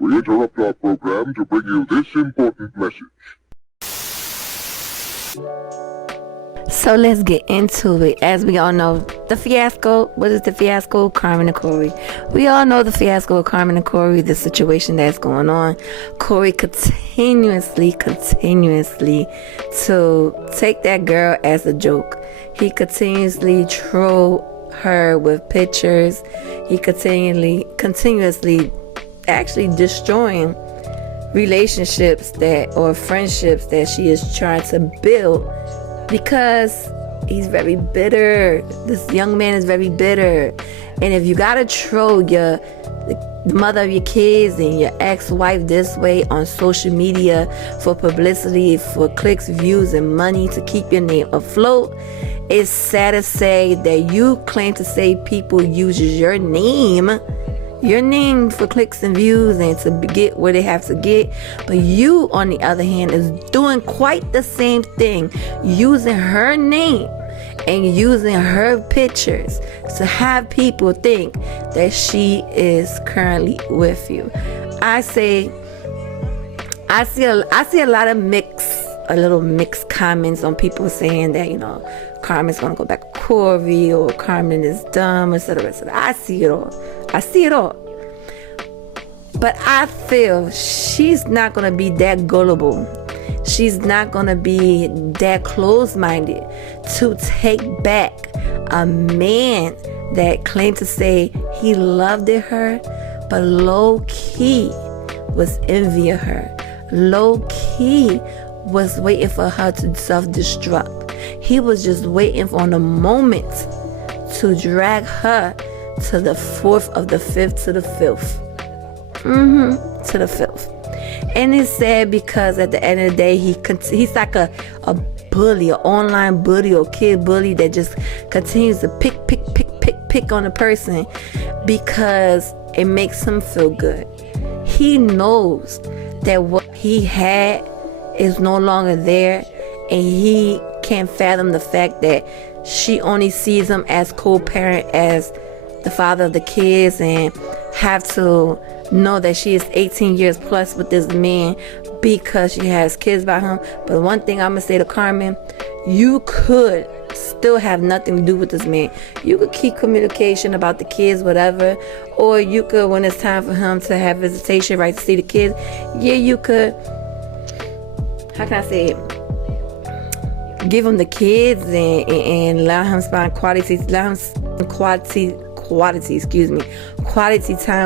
We interrupt our program to bring you this important message. So let's get into it. As we all know, the fiasco. What is the fiasco? Carmen and Corey. We all know the fiasco of Carmen and Corey, the situation that's going on. Corey continuously to take that girl as a joke. He continuously troll her with pictures. He continuously actually destroying relationships or friendships that she is trying to build, because he's very bitter. This young man is very bitter. And if you gotta troll the mother of your kids and your ex-wife this way on social media for publicity, for clicks, views, and money to keep your name afloat, it's sad to say that you claim to say people uses your name for clicks and views and to get where they have to get. But you, on the other hand, is doing quite the same thing, using her name and using her pictures to have people think that she is currently with you. I see a lot of mixed comments on people saying that, Carmen's gonna go back with Corey, or Carmen is dumb, etc. I see it all. But I feel she's not gonna be that gullible. She's not gonna be that close-minded to take back a man that claimed to say he loved her, but low-key was envying her. Low-key was waiting for her to self-destruct. He was just waiting for the moment to drag her to the fourth of the fifth to the filth. To the filth. And it's sad because at the end of the day, he's like a bully, an online bully or kid bully that just continues to pick on a person because it makes him feel good. He knows that what he had is no longer there, and he can't fathom the fact that she only sees him as co-parent, as the father of the kids, and have to know that she is 18 years plus with this man because she has kids by him. But one thing I'm gonna say to Carmen, you could still have nothing to do with this man. You could keep communication about the kids, whatever, or you could, when it's time for him to have visitation right to see the kids, you could, how can I say it, give him the kids and allow him spend quality time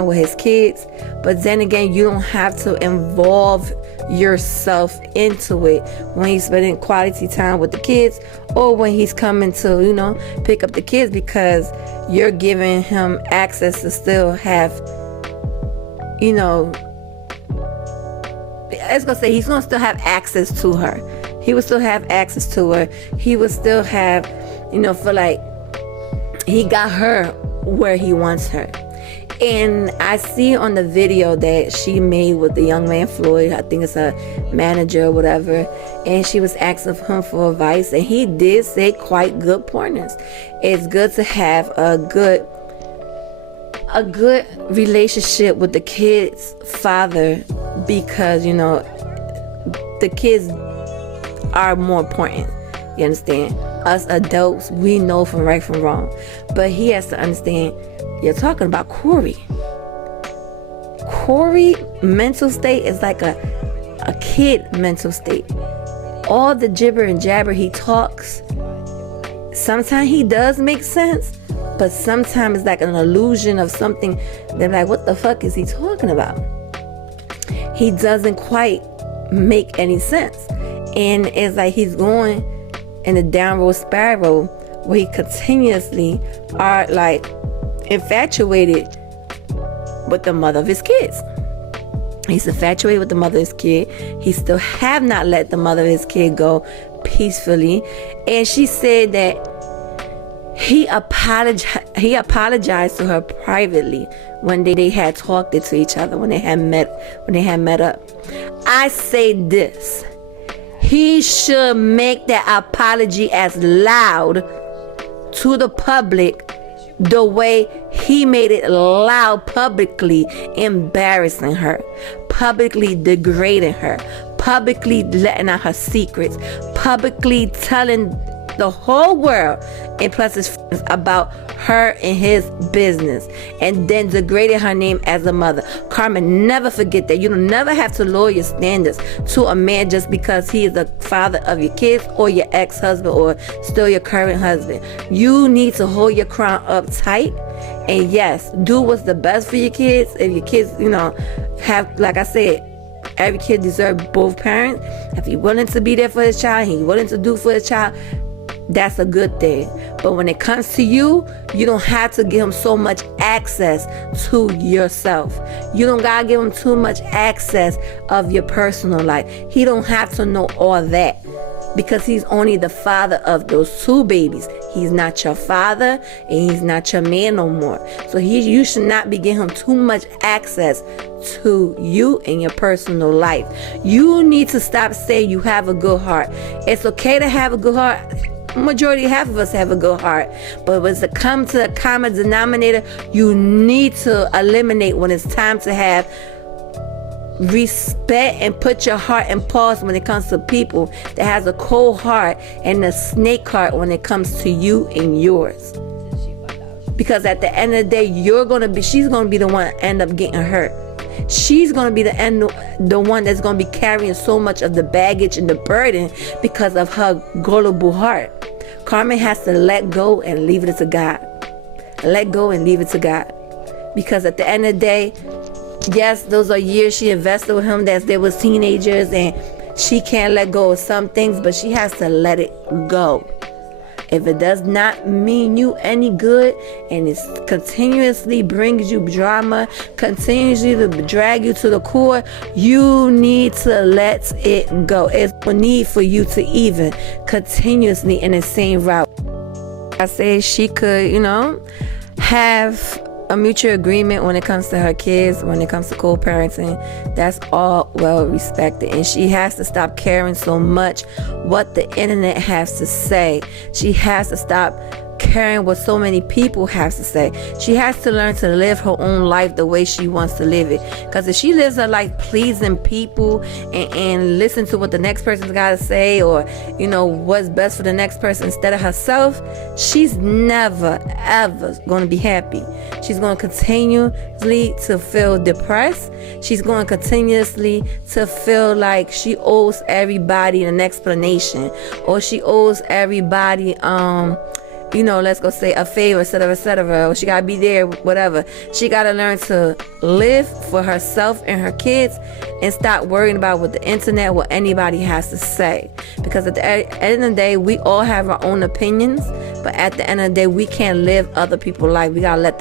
with his kids. But then again, you don't have to involve yourself into it when he's spending quality time with the kids, or when he's coming to pick up the kids, because you're giving him access to still have it's gonna say he's gonna still have access to her. He would still have access to her. He would still have feel like he got her where he wants her. And I see on the video that she made with the young man Floyd, I think it's a manager or whatever, and she was asking him for advice, and he did say quite good pointers. It's good to have a good relationship with the kid's father, because the kids are more important. You understand? Us adults, we know from right from wrong. But he has to understand, you're talking about Corey. Corey mental state is like a kid mental state. All the gibber and jabber he talks, sometimes he does make sense, but sometimes it's like an illusion of something. They're like, what the fuck is he talking about? He doesn't quite make any sense. And it's like he's going in a downward spiral where he continuously are like infatuated with the mother of his kids. He's infatuated with the mother of his kid. He still have not let the mother of his kid go peacefully. And she said that he apologized to her privately when they had talked to each other, when they had met up. I say this: he should make that apology as loud to the public the way he made it loud, publicly embarrassing her, publicly degrading her, publicly letting out her secrets, publicly telling the whole world and plus his friends about her and his business, and then degraded her name as a mother. Carmen, never forget that. You don't never have to lower your standards to a man just because he is the father of your kids or your ex-husband or still your current husband. You need to hold your crown up tight, and yes, do what's the best for your kids. If your kids, have, like I said, every kid deserves both parents. If he's willing to be there for his child, he's willing to do for his child, that's a good thing. But when it comes to you, you don't have to give him so much access to yourself. You don't gotta give him too much access of your personal life. He don't have to know all that, because he's only the father of those two babies. He's not your father, and he's not your man no more. So you should not be giving him too much access to you and your personal life. You need to stop saying you have a good heart. It's okay to have a good heart. Majority, half of us have a good heart, but when it comes to a common denominator, you need to eliminate when it's time to have respect and put your heart in pause when it comes to people that has a cold heart and a snake heart when it comes to you and yours. Because at the end of the day, she's gonna be the one that end up getting hurt. She's going to be the one that's going to be carrying so much of the baggage and the burden because of her gullible heart. Carmen has to let go and leave it to God. Let go and leave it to God. Because at the end of the day, yes, those are years she invested with him as they was teenagers, and she can't let go of some things, but she has to let it go. If it does not mean you any good and it continuously brings you drama, continuously to drag you to the core, you need to let it go. It's no need for you to even continuously in the same route. I say she could, have a mutual agreement when it comes to her kids, when it comes to co-parenting. That's all well respected, and she has to stop caring so much what the internet has to say. She has to stop caring what so many people have to say. She has to learn to live her own life the way she wants to live it. Because if she lives her life pleasing people and listen to what the next person's got to say, or what's best for the next person instead of herself, she's never ever going to be happy. She's going to continuously to feel depressed. She's going to continuously to feel like she owes everybody an explanation, or she owes everybody let's go say a favor, etc., or she gotta be there, whatever. She gotta learn to live for herself and her kids and stop worrying about what the internet, what anybody has to say. Because at the end of the day, we all have our own opinions, but at the end of the day, we can't live other people's life. We gotta let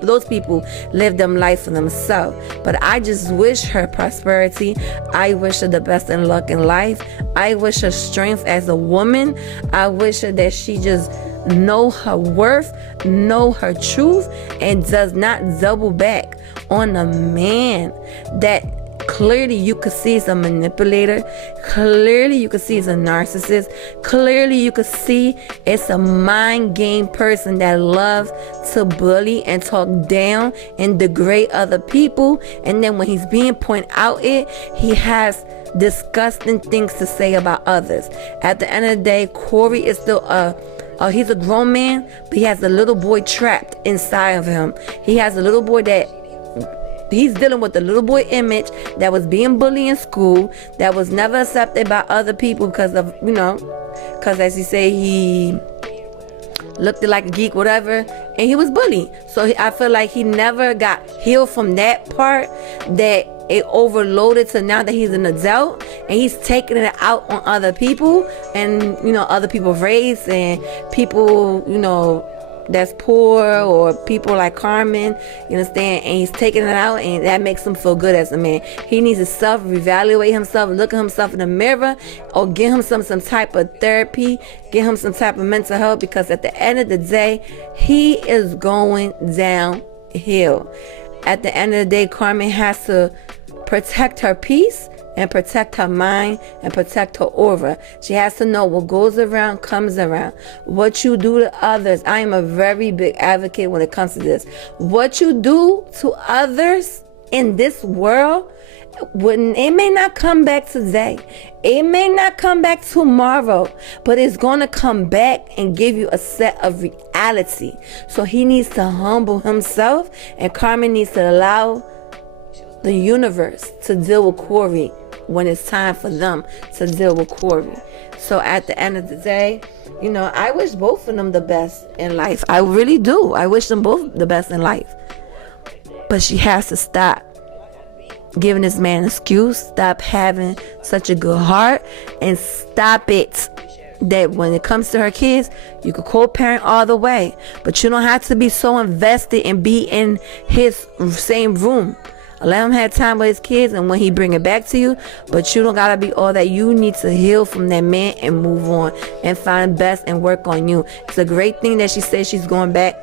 those people live them life for themselves. But I just wish her prosperity. I wish her the best in luck in life. I wish her strength as a woman. I wish her that she just know her worth, know her truth, and does not double back on a man that clearly you could see is a manipulator. Clearly you could see is a narcissist. Clearly you could see it's a mind game person that loves to bully and talk down and degrade other people. And then when he's being pointed out he has disgusting things to say about others. At the end of the day, Corey is still he's a grown man, but he has a little boy trapped inside of him. He has a little boy that he's dealing with, the little boy image that was being bullied in school, that was never accepted by other people because of, because as he say, he looked like a geek, whatever, and he was bullied. So I feel like he never got healed from that part, that it overloaded to now that he's an adult and he's taking it out on other people and other people's race and people that's poor, or people like Carmen, you understand, and he's taking it out, and that makes him feel good as a man. He needs to self-evaluate himself, look at himself in the mirror, or get him some type of therapy, get him some type of mental health, because at the end of the day, he is going downhill. At the end of the day, Carmen has to protect her peace, and protect her mind and protect her aura. She has to know what goes around comes around. What you do to others, I am a very big advocate when it comes to this. What you do to others in this world, it may not come back today, it may not come back tomorrow, but it's gonna come back and give you a set of reality. So he needs to humble himself, and Carmen needs to allow the universe to deal with Corey when it's time for them to deal with Corey. So at the end of the day, I wish both of them the best in life. I really do. I wish them both the best in life. But she has to stop giving this man an excuse, stop having such a good heart, and stop it. That when it comes to her kids, you could co-parent all the way, but you don't have to be so invested and be in his same room. Let him have time with his kids, and when he bring it back to you, but you don't gotta be all that. You need to heal from that man and move on and find best and work on you. It's a great thing that she says she's going back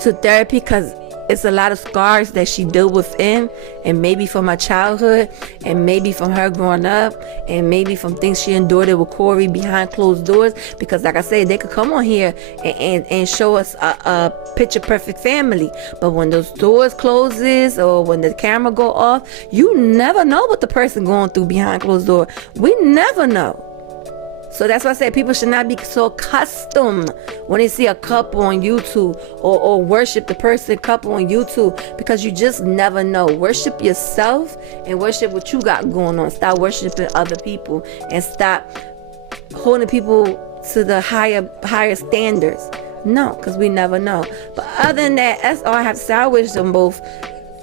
to therapy, because it's a lot of scars that she dealt within, and maybe from her childhood, and maybe from her growing up, and maybe from things she endured with Corey behind closed doors. Because like I said, they could come on here and show us a picture perfect family, but when those doors closes or when the camera go off, you never know what the person going through behind closed door. We never know. So that's why I said people should not be so accustomed when they see a couple on YouTube or worship the person couple on YouTube, because you just never know. Worship yourself and worship what you got going on. Stop worshiping other people and stop holding people to the higher standards. No, because we never know. But other than that, that's all I have to say. I wish them both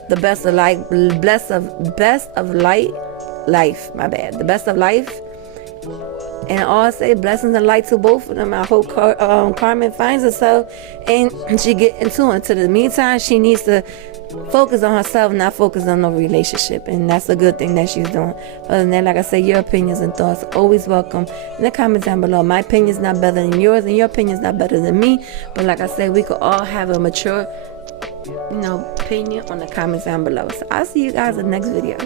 the best of life, the best of life. And all say blessings and light to both of them. I hope Carmen finds herself and she get into it. In the meantime, she needs to focus on herself, not focus on no relationship. And that's a good thing that she's doing. Other than that, like I said, your opinions and thoughts always welcome in the comments down below. My opinion is not better than yours, and your opinion is not better than me. But like I said, we could all have a mature, opinion on the comments down below. So I'll see you guys in the next video.